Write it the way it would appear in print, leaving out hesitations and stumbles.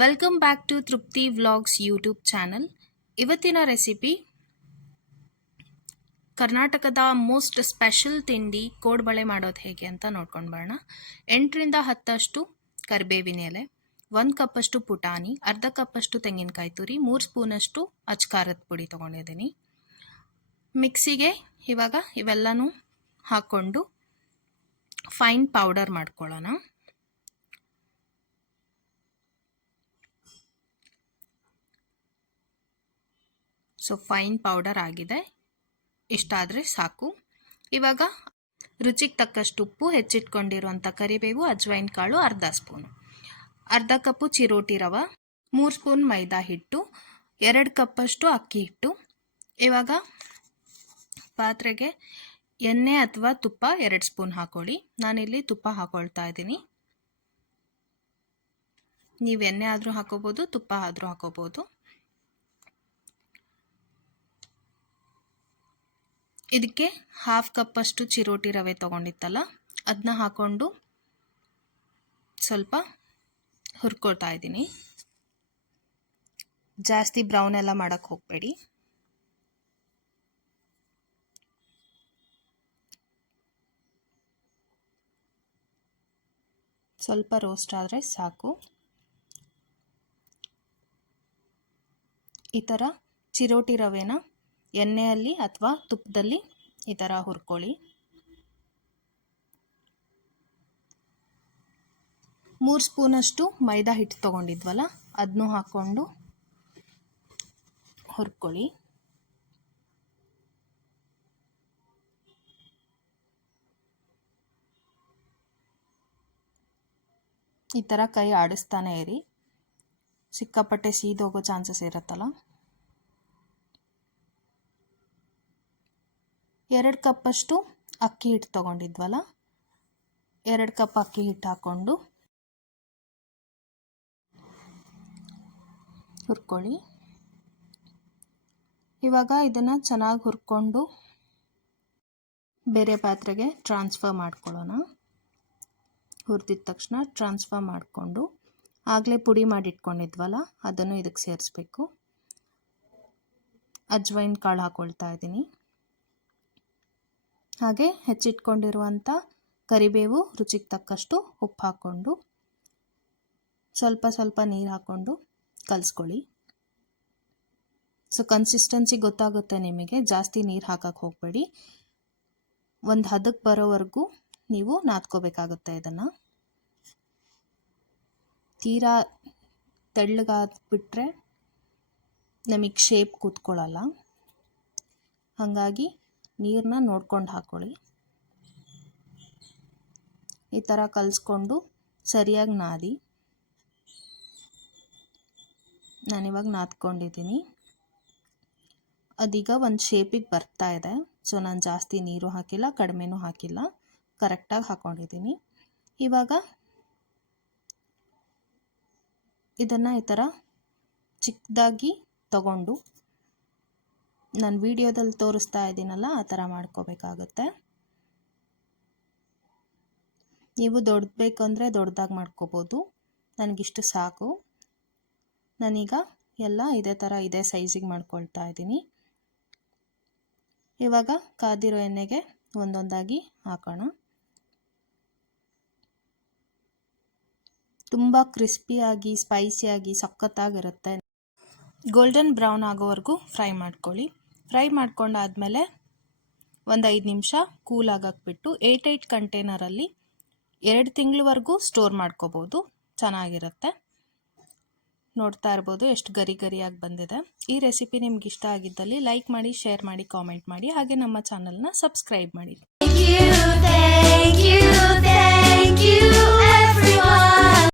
Welcome back to ತೃಪ್ತಿ vlogs YouTube channel. ಇವತ್ತಿನ recipe ಕರ್ನಾಟಕದ ಮೋಸ್ಟ್ ಸ್ಪೆಷಲ್ ತಿಂಡಿ ಕೋಡ್ಬಳೆ ಮಾಡೋದು ಹೇಗೆ ಅಂತ ನೋಡ್ಕೊಂಡು ಬರೋಣ. 8ರಿಂದ 10 ಕರಿಬೇವಿನ ಎಲೆ, 1 ಕಪ್ಪಷ್ಟು ಪುಟಾಣಿ, ಅರ್ಧ ಕಪ್ಪಷ್ಟು ತೆಂಗಿನಕಾಯಿ ತುರಿ, 3 ಸ್ಪೂನಷ್ಟು ಅಚ್ಕಾರದ ಪುಡಿ ತೊಗೊಂಡಿದ್ದೀನಿ. ಮಿಕ್ಸಿಗೆ ಇವಾಗ ಇವೆಲ್ಲನೂ ಹಾಕ್ಕೊಂಡು ಫೈನ್ ಪೌಡರ್ ಮಾಡ್ಕೊಳ್ಳೋಣ. ಸೊ ಫೈನ್ ಪೌಡರ್ ಆಗಿದೆ, ಇಷ್ಟಾದರೆ ಸಾಕು. ಇವಾಗ ರುಚಿಗೆ ತಕ್ಕಷ್ಟು ಉಪ್ಪು, ಹೆಚ್ಚಿಟ್ಕೊಂಡಿರುವಂಥ ಕರಿಬೇವು, ಅಜ್ವೈನ್ ಕಾಳು ಅರ್ಧ ಸ್ಪೂನು, ಅರ್ಧ ಕಪ್ಪು ಚಿರೋಟಿ ರವೆ, 3 ಸ್ಪೂನ್ ಮೈದಾ ಹಿಟ್ಟು, 2 ಕಪ್ಪಷ್ಟು ಅಕ್ಕಿ ಹಿಟ್ಟು. ಇವಾಗ ಪಾತ್ರೆಗೆ ಎಣ್ಣೆ ಅಥವಾ ತುಪ್ಪ 2 ಸ್ಪೂನ್ ಹಾಕೊಳ್ಳಿ. ನಾನಿಲ್ಲಿ ತುಪ್ಪ ಹಾಕೊಳ್ತಾ ಇದ್ದೀನಿ. ನೀವು ಎಣ್ಣೆ ಆದರೂ ಹಾಕೋಬೋದು, ತುಪ್ಪ ಆದರೂ ಹಾಕೋಬೋದು. ಇದಕ್ಕೆ 1/2 ಕಪ್ಪಷ್ಟು ಚಿರೋಟಿ ರವೆ ತೊಗೊಂಡಿತ್ತಲ್ಲ, ಅದನ್ನ ಹಾಕ್ಕೊಂಡು ಸ್ವಲ್ಪ ಹುರ್ಕೊಳ್ತಾ ಇದ್ದೀನಿ. ಜಾಸ್ತಿ ಬ್ರೌನ್ ಎಲ್ಲ ಮಾಡೋಕ್ಕೆ ಹೋಗಬೇಡಿ. ಸ್ವಲ್ಪ ರೋಸ್ಟ್ ಆದರೆ ಸಾಕು. ಈ ಥರ ಚಿರೋಟಿ ರವೆನ ಎಣ್ಣೆಯಲ್ಲಿ ಅಥವಾ ತುಪ್ಪದಲ್ಲಿ ಈ ಥರ ಹುರ್ಕೊಳ್ಳಿ. 3 ಸ್ಪೂನಷ್ಟು ಮೈದಾ ಹಿಟ್ಟು ತೊಗೊಂಡಿದ್ವಲ್ಲ, ಅದನ್ನು ಹಾಕ್ಕೊಂಡು ಹುರ್ಕೊಳ್ಳಿ. ಈ ಥರ ಕೈ ಆಡಿಸ್ತಾನೆ ಇರಿ, ಸಿಕ್ಕಾಪಟ್ಟೆ ಸೀದೋಗೋ ಚಾನ್ಸಸ್ ಇರುತ್ತಲ್ಲ. 2 ಕಪ್ಪಷ್ಟು ಅಕ್ಕಿ ಹಿಟ್ಟು ತೊಗೊಂಡಿದ್ವಲ್ಲ, 2 ಕಪ್ ಅಕ್ಕಿ ಹಿಟ್ಟು ಹಾಕ್ಕೊಂಡು ಹುರ್ಕೊಳ್ಳಿ. ಇವಾಗ ಇದನ್ನು ಚೆನ್ನಾಗಿ ಹುರ್ಕೊಂಡು ಬೇರೆ ಪಾತ್ರೆಗೆ ಟ್ರಾನ್ಸ್ಫರ್ ಮಾಡ್ಕೊಳ್ಳೋಣ. ಹುರಿದಿದ ತಕ್ಷಣ ಟ್ರಾನ್ಸ್ಫರ್ ಮಾಡಿಕೊಂಡು ಆಗಲೇ ಪುಡಿ ಮಾಡಿಟ್ಕೊಂಡಿದ್ವಲ್ಲ, ಅದನ್ನು ಇದಕ್ಕೆ ಸೇರಿಸ್ಬೇಕು. ಅಜ್ವೈನ್ ಕಾಳು ಹಾಕ್ಕೊಳ್ತಾ ಇದ್ದೀನಿ. ಹಾಗೆ ಹೆಚ್ಚಿಟ್ಕೊಂಡಿರುವಂಥ ಕರಿಬೇವು, ರುಚಿಗೆ ತಕ್ಕಷ್ಟು ಉಪ್ಪು ಹಾಕ್ಕೊಂಡು ಸ್ವಲ್ಪ ಸ್ವಲ್ಪ ನೀರು ಹಾಕ್ಕೊಂಡು ಕಲಿಸ್ಕೊಳ್ಳಿ. ಸೊ ಕನ್ಸಿಸ್ಟೆನ್ಸಿ ಗೊತ್ತಾಗುತ್ತೆ ನಿಮಗೆ, ಜಾಸ್ತಿ ನೀರು ಹಾಕಕ್ಕೆ ಹೋಗಬೇಡಿ. ಒಂದು ಹದಕ್ಕೆ ಬರೋವರೆಗೂ ನೀವು ನಾದ್ಕೋಬೇಕಾಗುತ್ತೆ. ಇದನ್ನು ತೀರಾ ತೆಳ್ಳಗಾಗ್ಬಿಟ್ರೆ ನಮಗೆ ಶೇಪ್ ಕೂತ್ಕೊಳ್ಳಲ್ಲ. ಹಾಗಾಗಿ ನೀರನ್ನ ನೋಡ್ಕೊಂಡು ಹಾಕ್ಕೊಳ್ಳಿ. ಈ ಥರ ಕಲಿಸ್ಕೊಂಡು ಸರಿಯಾಗಿ ನಾದಿ. ನಾನಿವಾಗ ನಾದ್ಕೊಂಡಿದ್ದೀನಿ. ಅದೀಗ ಒಂದು ಶೇಪಿಗೆ ಬರ್ತಾ ಇದೆ. ಸೊ ನಾನು ಜಾಸ್ತಿ ನೀರು ಹಾಕಿಲ್ಲ, ಕಡಿಮೆನೂ ಹಾಕಿಲ್ಲ, ಕರೆಕ್ಟಾಗಿ ಹಾಕ್ಕೊಂಡಿದ್ದೀನಿ. ಇವಾಗ ಇದನ್ನು ಈ ಥರ ಚಿಕ್ಕದಾಗಿ ತಗೊಂಡು ನಾನು ವಿಡಿಯೋದಲ್ಲಿ ತೋರಿಸ್ತಾ ಇದ್ದೀನಲ್ಲ, ಆ ಥರ ಮಾಡ್ಕೋಬೇಕಾಗತ್ತೆ. ನೀವು ದೊಡ್ಡದು ಬೇಕಂದರೆ ದೊಡ್ಡದಾಗಿ ಮಾಡ್ಕೋಬೋದು. ನನಗಿಷ್ಟು ಸಾಕು. ನಾನೀಗ ಎಲ್ಲ ಇದೇ ಥರ ಇದೇ ಸೈಜಿಗೆ ಮಾಡ್ಕೊಳ್ತಾ ಇದ್ದೀನಿ. ಇವಾಗ ಕಾದಿರೋ ಎಣ್ಣೆಗೆ ಒಂದೊಂದಾಗಿ ಹಾಕೋಣ. ತುಂಬ ಕ್ರಿಸ್ಪಿಯಾಗಿ ಸ್ಪೈಸಿಯಾಗಿ ಸಖತ್ತಾಗಿರುತ್ತೆ. ಗೋಲ್ಡನ್ ಬ್ರೌನ್ ಆಗೋವರೆಗೂ ಫ್ರೈ ಮಾಡ್ಕೊಳ್ಳಿ. ಫ್ರೈ ಮಾಡ್ಕೊಂಡಾದಮೇಲೆ ಒಂದು 5 ನಿಮಿಷ ಕೂಲ್ ಆಗಕ್ಕೆ ಬಿಟ್ಟು 8 ಕಂಟೈನರಲ್ಲಿ 2 ತಿಂಗಳವರೆಗೂ ಸ್ಟೋರ್ ಮಾಡ್ಕೋಬೋದು. ಚೆನ್ನಾಗಿರುತ್ತೆ. ನೋಡ್ತಾ ಇರ್ಬೋದು ಎಷ್ಟು ಗರಿ ಗರಿಯಾಗಿ ಬಂದಿದೆ. ಈ ರೆಸಿಪಿ ನಿಮ್ಗೆ ಇಷ್ಟ ಆಗಿದ್ದಲ್ಲಿ ಲೈಕ್ ಮಾಡಿ, ಶೇರ್ ಮಾಡಿ, ಕಾಮೆಂಟ್ ಮಾಡಿ, ಹಾಗೆ ನಮ್ಮ ಚಾನಲ್ನ ಸಬ್ಸ್ಕ್ರೈಬ್ ಮಾಡಿ.